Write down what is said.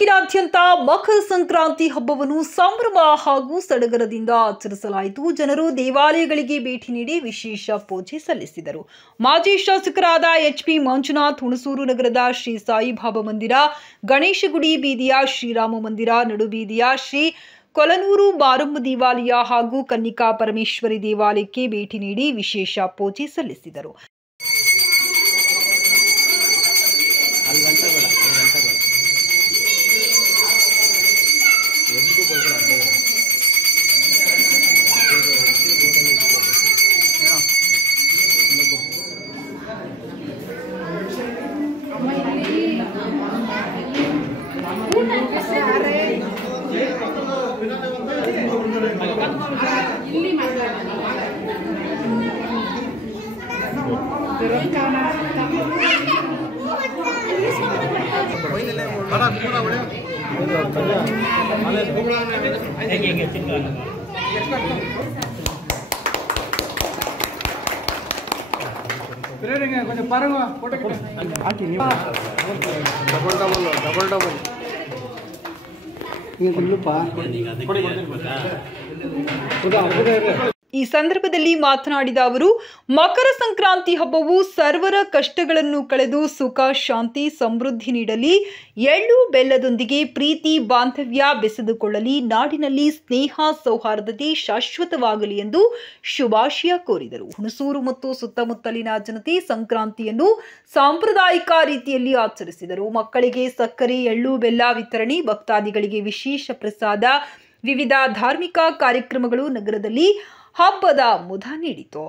ತಾಲೂಕಿನಾದ್ಯಂತ ಮಕರ ಸಂಕ್ರಾಂತಿ ಹಬ್ಬವನ್ನು ಸಂಭ್ರಮ ಹಾಗೂ ಸಡಗರದಿಂದ ಆಚರಿಸಲಾಯಿತು. ಜನರು ದೇವಾಲಯಗಳಿಗೆ ಭೇಟಿ ನೀಡಿ ವಿಶೇಷ ಪೂಜೆ ಸಲ್ಲಿಸಿದರು. ಮಾಜಿ ಶಾಸಕರಾದ ಎಚ್.ಪಿ. ಮಂಜುನಾಥ್, ಹುಣಸೂರು ನಗರದ ಶ್ರೀ ಸಾಯಿಬಾಬಾ ಮಂದಿರ, ಗಣೇಶಗುಡಿ ಬೀದಿಯ ಶ್ರೀರಾಮ ಮಂದಿರ, ನಡುಬೀದಿಯ ಶ್ರೀ ಕೊಲನೂರು ಮಾರಮ್ಮ ದೇವಾಲಯ ಹಾಗೂ ಕನ್ನಿಕಾ ಪರಮೇಶ್ವರಿ ದೇವಾಲಯಕ್ಕೆ ಭೇಟಿ ನೀಡಿ ವಿಶೇಷ ಪೂಜೆ ಸಲ್ಲಿಸಿದರು. కొంచెం పరంగా డబల్ డబల్ ಈ ಸಂದರ್ಭದಲ್ಲಿ ಮಾತನಾಡಿದ ಅವರು, ಮಕರ ಸಂಕ್ರಾಂತಿ ಹಬ್ಬವು ಸರ್ವರ ಕಷ್ಟಗಳನ್ನು ಕಳೆದು ಸುಖ, ಶಾಂತಿ, ಸಮೃದ್ಧಿ ನೀಡಲಿ, ಎಳ್ಳು ಬೆಲ್ಲದೊಂದಿಗೆ ಪ್ರೀತಿ ಬಾಂಧವ್ಯ ಬೆಸೆದುಕೊಳ್ಳಲಿ, ನಾಡಿನಲ್ಲಿ ಸ್ನೇಹ ಸೌಹಾರ್ದತೆ ಶಾಶ್ವತವಾಗಲಿ ಎಂದು ಶುಭಾಶಯ ಕೋರಿದರು. ಹುಣಸೂರು ಮತ್ತು ಸುತ್ತಮುತ್ತಲಿನ ಜನತೆ ಸಂಕ್ರಾಂತಿಯನ್ನು ಸಾಂಪ್ರದಾಯಿಕ ರೀತಿಯಲ್ಲಿ ಆಚರಿಸಿದರು. ಮಕ್ಕಳಿಗೆ ಸಕ್ಕರೆ, ಎಳ್ಳು ಬೆಲ್ಲ ವಿತರಣೆ, ಭಕ್ತಾದಿಗಳಿಗೆ ವಿಶೇಷ ಪ್ರಸಾದ, ವಿವಿಧ ಧಾರ್ಮಿಕ ಕಾರ್ಯಕ್ರಮಗಳು ನಗರದಲ್ಲಿ ಹಬ್ಬದ ಮುದ ನೀಡಿತು.